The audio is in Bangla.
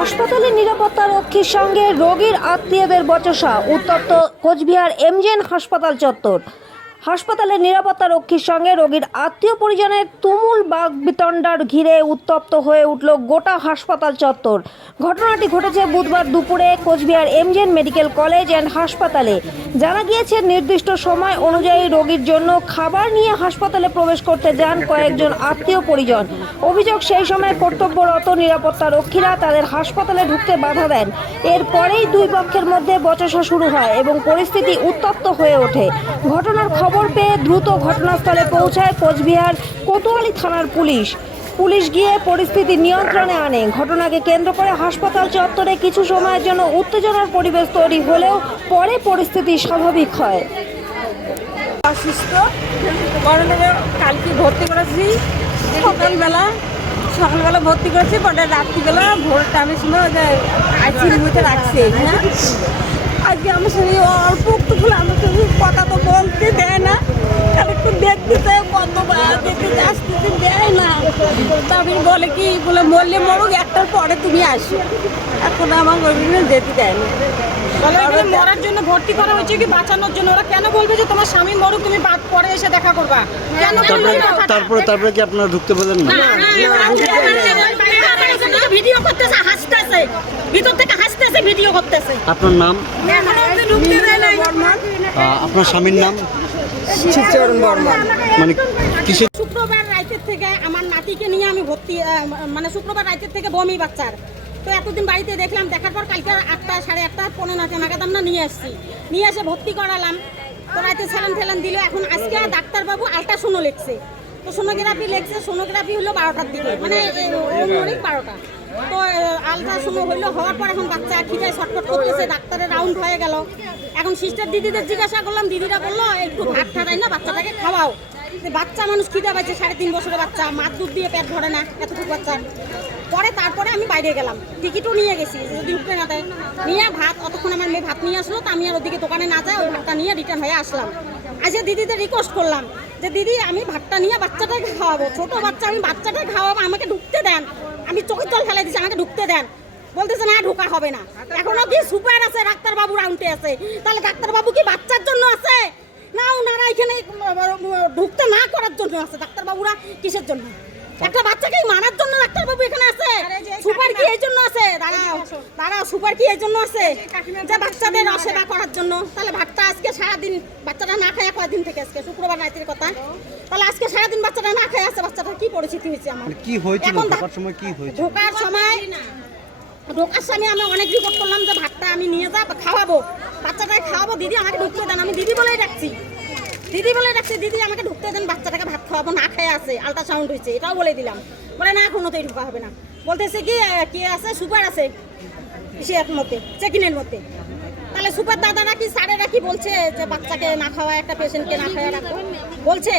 হাসপাতালে নিরাপত্তা রক্ষীর সঙ্গে রোগীর আত্মীয়দের বচসা, উত্তপ্ত কোচবিহার এমজেএন হাসপাতাল চত্বর। হাসপাতালের নিরাপত্তা রক্ষীর সঙ্গে রোগীর আত্মীয় পরিজনের তুমুল বাকবিতণ্ডার ঘিরে উত্তপ্ত হয়ে উঠল গোটা হাসপাতাল চত্বর। ঘটনাটি ঘটেছে বুধবার দুপুরে Cooch Behar MJN medical college and হাসপাতালে। জানা গিয়েছে, নির্দিষ্ট সময় অনুযায়ী রোগীর জন্য খাবার নিয়ে হাসপাতালে প্রবেশ করতে যান কয়েকজন আত্মীয় পরিজন। অভিযোগ, সেই সময় কর্তব্যরত নিরাপত্তা রক্ষীরা তাদের হাসপাতালে ঢুকতে বাধা দেন। এরপরেই দুই পক্ষের মধ্যে বচসা শুরু হয় এবং পরিস্থিতি উত্তপ্ত হয়ে ওঠে। ঘটনার খবর পেয়ে দ্রুত ঘটনাস্থলে পৌঁছায় কোচবিহার কোতোয়ালি থানার পুলিশ গিয়ে পরিস্থিতি নিয়ন্ত্রণে আনে। ঘটনাকে কেন্দ্র করে হাসপাতাল চত্বরে কিছু সময়ের জন্য উত্তেজনার পরিবেশ তৈরি হলেও পরে পরিস্থিতি স্বাভাবিক হয়। অসুস্থ কালকে ভর্তি করেছি, সকালবেলা ভর্তি করেছি, পরে রাত্রিবেলা ভোর টাইমের সময় আইসিইউতে রাখছি। আজকে আমার সঙ্গে অল্প একটু ফুল আমাকে কথা তো বলতে দেয় না, একটু দেখতে চাই, কতবার দেখতে আসতে দেয় না। তারপরে বলে কি বলে মরলে মরুক, একটার পরে তুমি আসো। এখন আমার যেতে দেয় না। মরার জন্য ভর্তি করা হয়েছে কি বাঁচানোর জন্য? ওরা কেন বলবে যে তোমার স্বামী মরুক, তুমি পরে এসে দেখা করবা? কেন তারপরে কি আপনারা ঢুকতে পেলেন না? ভিডিও করতেছে, হাসতেছে, ভিতর থেকে হাসতেছে, ভিডিও করতেছে। আপনার নাম? ঢুকতে দেয় না। আপনার স্বামীর নাম? মানে কিসের? শুক্রবার রাতের থেকে আমার নাতিকে নিয়ে আমি ভর্তি, মানে শুক্রবার রাতের থেকে বমি বাচ্চার। তো এতদিন বাড়িতে দেখলাম, দেখার পর কালকে 8টা, 8:30, 15 নাগাদ আমরা নিয়ে এসে ভর্তি করালাম। তো রাতে স্যালান ঠেলান দিল। এখন আজকে ডাক্তারবাবু আল্ট্রাসাউন্ড লিখছে, তো সোনোগ্রাফি লিখছে। সোনোগ্রাফি হলো 12টার দিকে, মানে 12টা। তো আল্ট্রাসাউন্ড হওয়ার পর এখন বাচ্চা খিদায় ছটফট করতেছে। ডাক্তারের রাউন্ড হয়ে গেল। এখন সিস্টার দিদিদের জিজ্ঞাসা করলাম, দিদিরা বললো একটু ভাত ঠাটাই না বাচ্চাটাকে খাওয়াও। বাচ্চা মানুষ খিদা পাইছে, 3.5 বছরের বাচ্চা, মাছ দুধ দিয়ে পেট ভরে না এতটুকু বাচ্চার। তারপরে আমি বাইরে গেলাম, টিকিটও নিয়ে গেছি, যদি উঠতে না দেয় নিয়ে ভাত। অতক্ষণ আমার মেয়ে ভাত নিয়ে আসলো, তো আমি আর ওদিকে দোকানে না যাই, ওই ভাতটা নিয়ে রিটার্ন হয়ে আসলাম। আজকে দিদিদের রিকোয়েস্ট করলাম যে দিদি আমি ভাতটা নিয়ে বাচ্চাটাকে খাওয়াবো, ছোট বাচ্চা, আমি বাচ্চাটাকে খাওয়াবো, আমাকে ঢুকতে দেন। আমি চোখের জল ফেলে দিচ্ছি, আমাকে ঢুকতে দেন। বলতেছে না, ঢোকা হবে না। এখনো কি সুপার আছে, ডাক্তারবাবু রাউন্ডে আছে? তাহলে ডাক্তারবাবু কি বাচ্চার জন্য আছে না ওনারা এখানে ঢুকতে না করার জন্য আছে? ডাক্তারবাবুরা কিসের জন্য? একটা বাচ্চাকে মারার জন্য ডাক্তারবাবু এখানে আছে? সুপার কি এই জন্য আছে? দাঁড়াও, সুপার কি এই জন্য আছে? যে বাচ্চাদের সেবা করার জন্য। তাহলে ভাতটা আজকে সারাদিন বাচ্চাটা না খায়, কয়দিন থেকে? আজকে শুক্রবার রাতের কথা। তাহলে আজকে সারাদিন বাচ্চাটা না খায় আছে। বাচ্চাটার কি পরিস্থিতি হয়েছে? আমার কি হয়েছিল ঢোকার সময়? কি হয়েছে ঢোকার সময় আমি অনেক রিপোর্ট করলাম যে ভাতটা আমি নিয়ে যা খাওয়াবো, বাচ্চাটাকে খাওয়াবো, দিদি আমাকে ঢুকতে দেন। আমি দিদি বলেই রাখছি, দিদি আমাকে ঢুকতে দেন, বাচ্চাটাকে ভাত খাওয়াবো, না খেয়ে আছে, আল্ট্রাসাউন্ড হয়েছে, এটাও বলে দিলাম। বলে না, কোনোতেই ঢুকা হবে না। বলতেছে কি আছে, সুপার আছে সের মধ্যে, চেকিনের মধ্যে। তাহলে সুপার দাদারা কি, স্যারেরা কি বলছে যে বাচ্চাকে না খাওয়া, একটা পেশেন্টকে না খাওয়া রাখো? বলছে